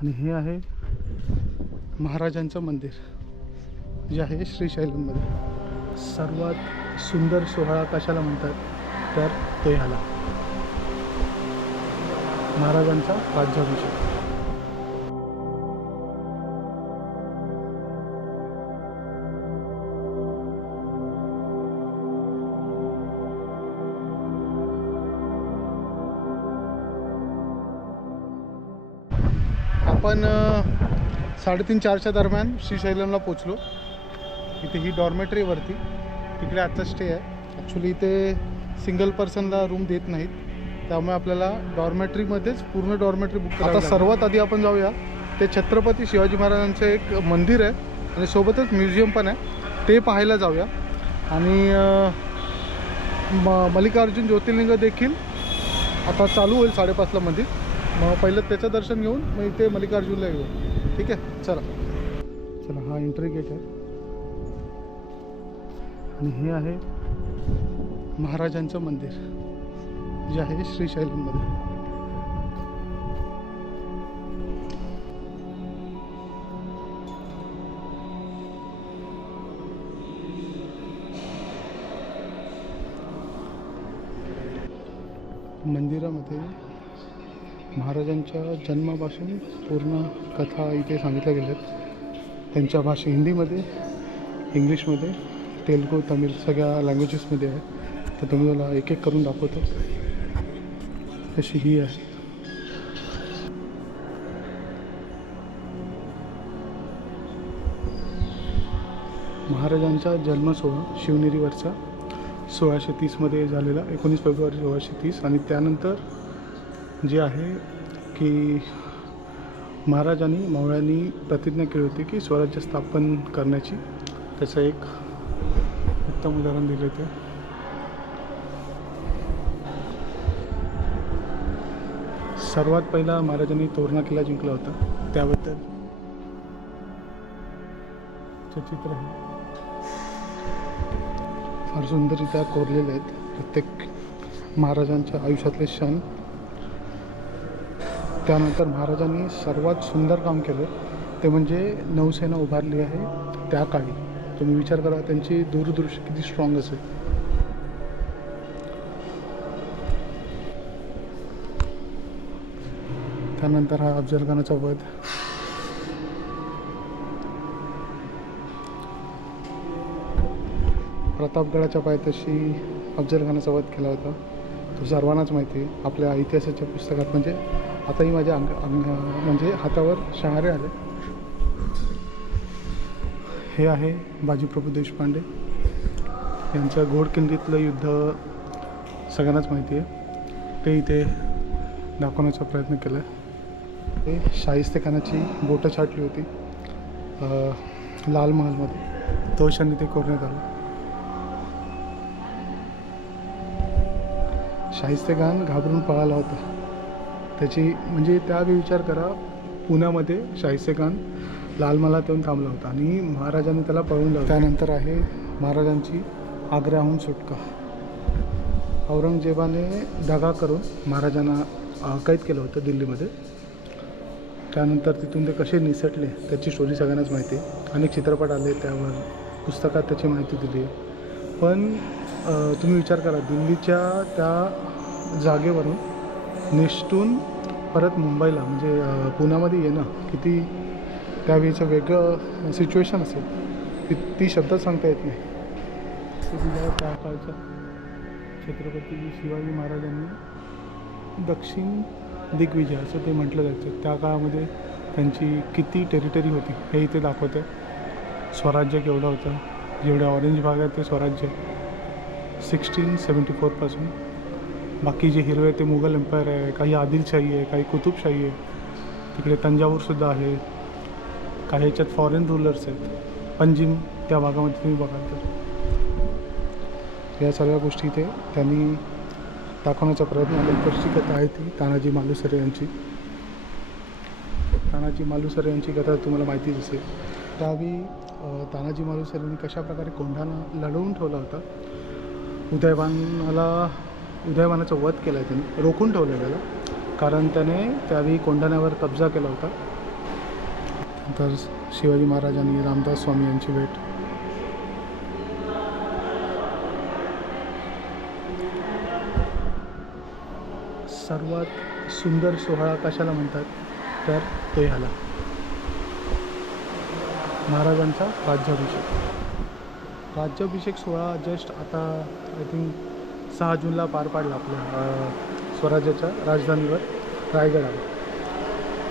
आणि हे आहे महाराजांचं मंदिर जे आहे श्रीशैलममध्ये सर्वात सुंदर सोहळा कशाला म्हणतात? तर तो ह्याला महाराजांचा राज्याभिषेक. आपण साडेतीन चारच्या दरम्यान श्रीशैलमला पोचलो. इथे ही डॉर्मेटरीवरती तिकडे आजचा स्टे आहे. ॲक्च्युली इथे सिंगल पर्सनला रूम देत नाहीत. त्यामुळे आपल्याला डॉर्मेटरीमध्येच पूर्ण डॉर्मेटरी बुक आता सर्वात आधी आपण जाऊया. ते छत्रपती शिवाजी महाराजांचं एक मंदिर आहे आणि सोबतच म्युझियम पण आहे. ते पाहायला जाऊया. आणि म मल्लिकार्जुन ज्योतिर्लिंग देखील आता चालू होईल साडेपाचला मंदिर. मग पहिलं त्याचं दर्शन घेऊन मग इथे मल्लिकार्जुनला येऊ. ठीक आहे? चला. चला हा एंट्री गेट आहे. आणि हे आहे महाराजांचं मंदिर जे आहे श्रीशैलममध्ये मंदिरामध्ये महाराजांच्या जन्मापासून पूर्ण कथा इथे सांगितल्या गेल्यात. त्यांच्या भाषा हिंदीमध्ये इंग्लिशमध्ये तेलगू तमिळ सगळ्या लँग्वेजेसमध्ये आहे. तर तुम्ही मला एक एक करून दाखवतो. तशी ही आहे. महाराजांचा जन्म सोहळा शिवनेरीवरचा सोळाशे तीसमध्ये झालेला एकोणीस फेब्रुवारी सोळाशे तीस. आणि त्यानंतर जे आहे की महाराजांनी मावळ्यांनी प्रतिज्ञा केली होती की स्वराज्य स्थापन करण्याची. त्याचं एक उत्तम उदाहरण दिले ते सर्वात पहिला महाराजांनी तोरणा किल्ला जिंकला होता. त्याबद्दल चित्र आहे फार सुंदररित्या कोरलेले आहेत. प्रत्येक महाराजांच्या आयुष्यातले क्षण त्यानंतर महाराजांनी सर्वात सुंदर काम केलं. ते म्हणजे नौसेना उभारली आहे त्या काळी. तुम्ही विचार करा त्यांची दूरदृष्टी किती स्ट्रॉंग असेल. त्यानंतर हा अफजल खानाचा वध. प्रतापगडाच्या पायथ्याशी अफजल खानाचा वध केला होता. तो सर्वांनाच माहिती आहे. आपल्या इतिहासाच्या पुस्तकात म्हणजे आताही माझ्या अंग अंग म्हणजे हातावर शहारे आले. हे आहे बाजीप्रभू देशपांडे. यांचं घोडकिल्लीतलं युद्ध सगळ्यांनाच माहिती आहे. ते इथे दाखवण्याचा प्रयत्न केला आहे ते शाहिस्तेखानाची बोटं छाटली होती लाल महालमध्ये. तो क्षणी ते कोरण्यात आलं. शाहिस्तेखान घाबरून पळाला होता. त्याची म्हणजे त्यावेळी विचार करा पुण्यामध्ये शाहिस्तेखान लाल महालात येऊन थांबला होता आणि महाराजांनी त्याला पळून लावलं. त्यानंतर आहे महाराजांची आग्र्याहून सुटका. औरंगजेबाने दगा करून महाराजांना कैद केलं होतं दिल्लीमध्ये. त्यानंतर तिथून ते कसे निसटले त्याची स्टोरी सगळ्यांनाच माहिती आहे. अनेक चित्रपट आले त्यावर पुस्तकात त्याची माहिती दिली आहे. पण तुम्ही विचार करा दिल्लीच्या त्या जागेवरून निष्ठून परत मुंबईला म्हणजे पुण्यामध्ये येणं किती त्यावेळीचं वेगळं सिच्युएशन असेल ती ती शब्दात सांगता येत नाही. त्या काळच्या छत्रपती शिवाजी महाराजांनी दक्षिण दिग्विजय असं ते म्हटलं जायचं. त्या काळामध्ये त्यांची किती टेरिटरी होती हे इथे दाखवतं आहे स्वराज्य केवढं होतं जेवढ्या ऑरेंज भागात ते स्वराज्य सिक्स्टीन सेवन्टी फोरपासून बाकी जे हिरवे ते मुघल एम्पायर आहे काही आदिलशाही आहे काही कुतुबशाही आहे तिकडे तंजावूरसुद्धा आहे काही ह्याच्यात फॉरेन रुलर्स आहेत. पंजिम त्या भागामध्ये तुम्ही बघाल तर. या सगळ्या गोष्टी इथे त्यांनी दाखवण्याचा प्रयत्न नंतरची कथा आहे ती तानाजी मालुसरे यांची. तानाजी मालुसरे यांची कथा तुम्हाला माहितीच असेल. त्यावेळी अ, तानाजी मालुसरेंनी कशाप्रकारे कोंढाणा लढवून ठेवला होता? उदयवानाला उदयवानाचा वध केला आहे त्यांनी. रोखून ठेवलं त्याला. कारण त्याने त्यावेळी कोंढाण्यावर कब्जा केला होता. तर शिवाजी महाराज आणि रामदास स्वामी यांची भेट. सर्वात सुंदर सोहळा कशाला म्हणतात? तर तो ह्याला. महाराजांचा राज्याभिषेक. राज्याभिषेक सोहळा जस्ट आता आय थिंक सहा जूनला पार पाडला आपल्या स्वराज्याच्या राजधानीवर रायगडावर.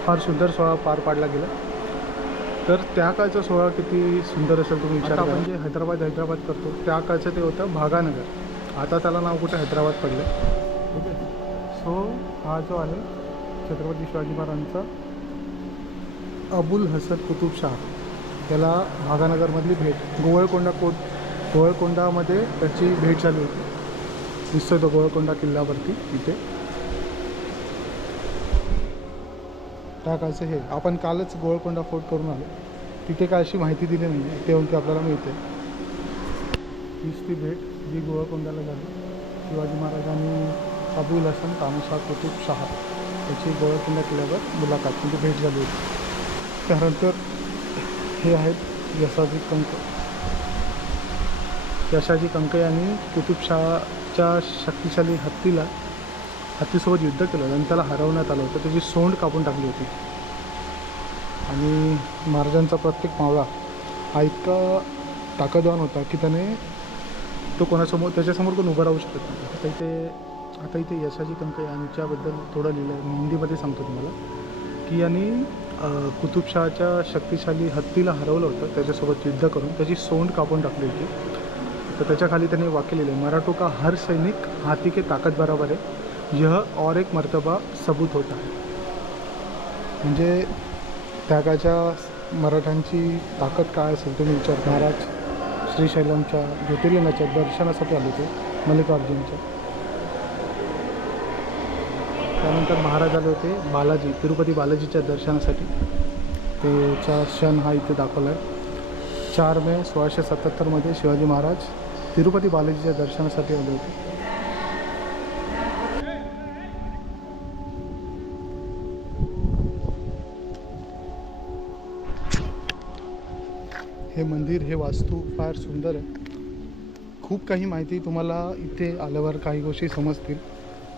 फार सुंदर सोहळा पार पाडला गेला. तर त्या काळचा सोहळा किती सुंदर असेल तुम्ही विचार आपण जे हैदराबाद हैदराबाद करतो. त्या काळचं ते होतं भागानगर. आता त्याला नाव कुठे हैदराबाद पडलं ठीक आहे सो हा जो आहे छत्रपती शिवाजी महाराजांचा अबुल हसन कुतुब शाह. त्याला भागानगरमधली भेट गोवळकोंडा कोट गोवळकोंडामध्ये त्याची भेट झाली होती. दिसतोय तो गोळकोंडा किल्ल्यावरती इथे त्या काळचं हे. आपण कालच गोळकोंडा फोर्ट करून आलो. तिथे काय अशी माहिती दिली नाही आहे ते आपल्याला मिळते. हीच ती भेट जी गोळकोंडाला झाली. शिवाजी महाराजांनी अबुल हसन तानाशाह कुतुब शहा याची गोळकोंडा किल्ल्यावर मुलाखत म्हणजे भेट झाली होती. त्यानंतर हे आहेत यशाजी कंक. यशाजी कंक यांनी कुतुबशहाच्या शक्तिशाली हत्तीला हत्तीसोबत युद्ध केलं आणि त्याला हरवण्यात आलं होतं. त्याची सोंड कापून टाकली होती. आणि महाराजांचा प्रत्येक मावळा हा इतका ताकदवान होता की त्याने तो कोणासमोर त्याच्यासमोर कोण उभं राहू शकत नाही आता इथे आता इथे यशाजी कंक यांच्याबद्दल थोडं लिहिलं आहे हिंदीमध्ये सांगतो तुम्हाला. की यांनी कुतुबशहाच्या शक्तिशाली हत्तीला हरवलं होतं त्याच्यासोबत युद्ध करून. त्याची सोंड कापून टाकली होती. तर त्याच्याखाली त्यांनी वाक्य लिहिले मराठो का हर सैनिक हाती के ताकद बराबर आहे यह और एक मर्तबा सबूत होता है. म्हणजे त्या काळच्या मराठ्यांची ताकद काय असेल तुम्ही विचार महाराज श्रीशैलमच्या ज्योतिर्लिंगाच्या दर्शनासाठी आले होते मल्लिकार्जुनच्या. त्यानंतर महाराज आले होते बालाजी तिरुपती बालाजीच्या दर्शनासाठी. त्याचा क्षण हा इथे दाखवला आहे चार मे सोळाशे सत्याहत्तरमध्ये शिवाजी महाराज तिरुपती बालाजीच्या दर्शनासाठी आले होते. हे मंदिर हे वास्तू फार सुंदर आहे. खूप काही माहिती तुम्हाला इथे आल्यावर काही गोष्टी समजतील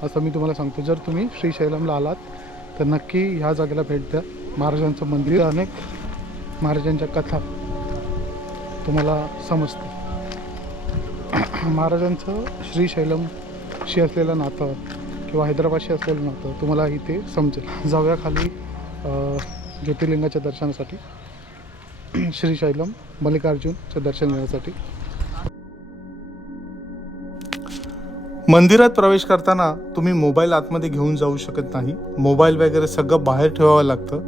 असं मी तुम्हाला सांगतो. जर तुम्ही श्रीशैलमला आलात तर नक्की ह्या जागेला भेट द्या. महाराजांचं मंदिर अनेक महाराजांच्या कथा तुम्हाला समजतील. महाराजांचं श्रीशैलमशी असलेलं नातं किंवा हैदराबादशी असलेलं नातं तुम्हाला इथे समजेल. जाऊया खाली ज्योतिर्लिंगाच्या दर्शनासाठी श्रीशैलम मल्लिकार्जुनचं दर्शन घेण्यासाठी. मंदिरात प्रवेश करताना तुम्ही मोबाईल आतमध्ये घेऊन जाऊ शकत नाही. मोबाईल वगैरे सगळं बाहेर ठेवावं लागतं.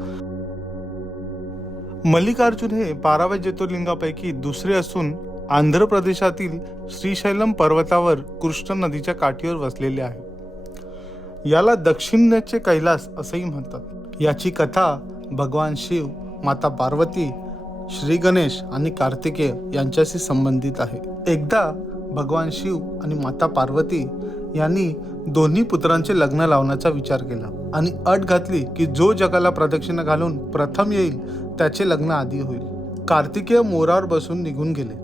मल्लिकार्जुन हे बाराव्या ज्योतिर्लिंगापैकी दुसरे असून आंध्र प्रदेशातील श्रीशैलम पर्वतावर कृष्ण नदीच्या काठीवर वसलेले आहे. याला दक्षिणेचे कैलास असंही म्हणतात. याची कथा भगवान शिव माता पार्वती श्री गणेश आणि कार्तिकेय यांच्याशी संबंधित आहे. एकदा भगवान शिव आणि माता पार्वती यांनी दोन्ही पुत्रांचे लग्न लावण्याचा विचार केला आणि अट घातली की जो जगाला प्रदक्षिणा घालून प्रथम येईल त्याचे लग्न आधी होईल. कार्तिकेय मोरावर बसून निघून गेले.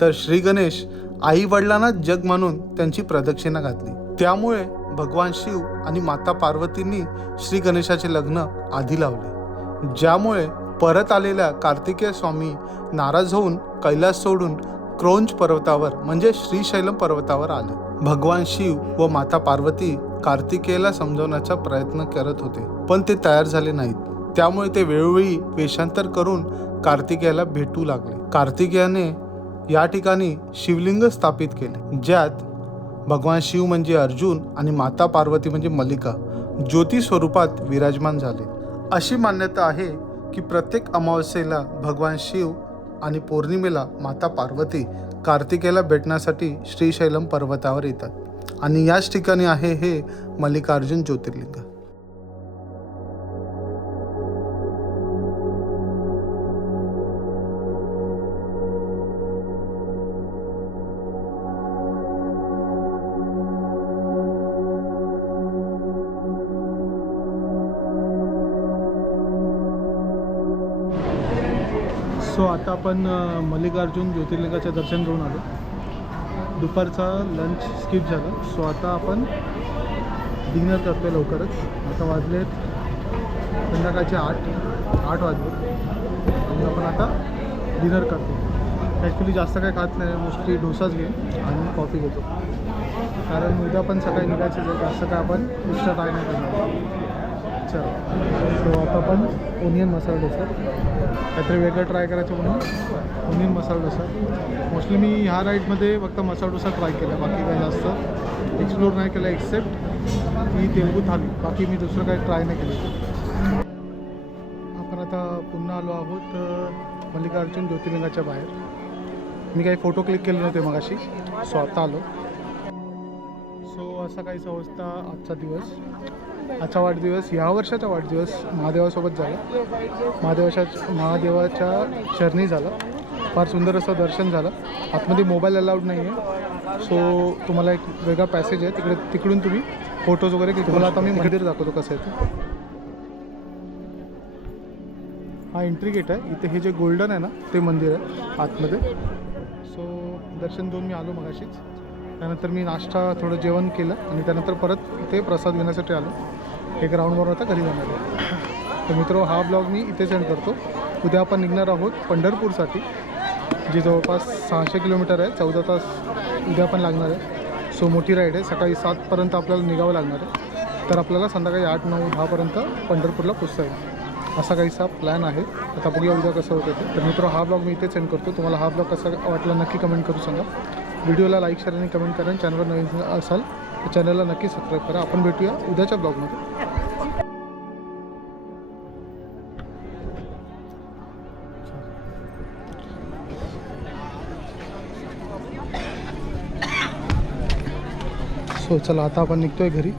तर श्री गणेश आई वडिलांना जग मानून त्यांची प्रदक्षिणा घातली. त्यामुळे भगवान शिव आणि माता पार्वतींनी श्री गणेशाचे लग्न आधी लावले. ज्यामुळे परत आलेल्या कार्तिकेय स्वामी नाराज होऊन कैलास सोडून क्रोंच पर्वतावर म्हणजे श्रीशैलम पर्वतावर आले. भगवान शिव व माता पार्वती कार्तिकेयला समजवण्याचा प्रयत्न करत होते पण ते तयार झाले नाहीत. त्यामुळे ते वेळोवेळी वेषांतर करून कार्तिकेयाला भेटू लागले. कार्तिकेयाने या ठिकाणी शिवलिंग स्थापित केले ज्यात भगवान शिव म्हणजे अर्जुन आणि माता पार्वती म्हणजे मल्लिका ज्योती स्वरूपात विराजमान झाले. अशी मान्यता आहे की प्रत्येक अमावस्येला भगवान शिव आणि पौर्णिमेला माता पार्वती कार्तिकेला भेटण्यासाठी श्रीशैलम पर्वतावर येतात. आणि याच ठिकाणी आहे हे मल्लिकार्जुन ज्योतिर्लिंग. सो आता आपण मल्लिकार्जुन ज्योतिर्लिंगाचं दर्शन घेऊन आलो. दुपारचा लंच स्किप झाला. सो आता आपण डिनर करतो लवकरच. आता वाजलेत संध्याकाळचे आठ आठ वाजले. आणि आपण आता डिनर करतो. ॲक्च्युली जास्त काय खात नाही. मोस्टली डोसाच घे आणि कॉफी घेतो. कारण उद्या पण सकाळी निघायचं जास्त काय आपण एक्स्ट्रा काय नाही करणार. चला. सो आता आपण ओनियन मसाला डोसा. काहीतरी वेगळं ट्राय करायचं म्हणून ओनियन मसाला डोसा. मोस्टली मी ह्या राईडमध्ये फक्त मसाला डोसा ट्राय केला. बाकी काही जास्त एक्सप्लोर नाही केलं एक्सेप्ट मी तेलगू थाली. बाकी मी दुसरं काही ट्राय नाही केलं. आपण आता पुन्हा आलो आहोत मल्लिकार्जुन ज्योतिर्लिंगाच्या बाहेर. मी काही फोटो क्लिक केले नव्हते मगाशी. सो आता आलो. सो असा काही सहजता आजचा दिवस. आजचा वाढदिवस ह्या वर्षाचा वाढदिवस महादेवासोबत झाला. महादेवाच्या महादेवाच्या चरणी झाला. फार सुंदर असं दर्शन झालं. आतमध्ये मोबाईल अलाउड नाही आहे सो तुम्हाला एक वेगळा पॅसेज आहे. तिकडे तिकडून तुम्ही फोटोज वगैरे क्लिक तुम्हाला आता मी मंदिर दाखवतो कसं आहे ते. हा एंट्री गेट आहे. इथे हे जे गोल्डन आहे ना ते मंदिर आहे आतमध्ये. सो दर्शन घेऊन मी आलो मगाशीच. त्यानंतर मी नाश्ता थोडं जेवण केलं आणि त्यानंतर परत इथे प्रसाद घेण्यासाठी आलो. हे ग्राउंडवर आता घरी जाणार आहे. तर मित्र हा ब्लॉग मी इथे सेंड करतो. उद्या आपण निघणार आहोत पंढरपूरसाठी जी जवळपास सहाशे किलोमीटर आहे चौदा तास उद्या पण लागणार आहे. सो मोठी राईड आहे. सकाळी सातपर्यंत आपल्याला निघावं लागणार आहे. तर आपल्याला संध्याकाळी आठ नऊ दहापर्यंत पंढरपूरला पोचता येईल. असा काहीसा प्लॅन आहे. आता बघूया उद्या कसं होतं ते. तर मित्र हा ब्लॉग मी इथे सेंड करतो. तुम्हाला हा ब्लॉग कसा वाटला नक्की कमेंट करू सांगा. व्हिडिओला लाईक शेअर आणि कमेंट करा. चॅनलवर नवीन असाल तर चॅनलला नक्की सबस्क्राईब करा. आपण भेटूया उद्याच्या ब्लॉगमध्ये. सो चला आता आपण निघतोय घरी.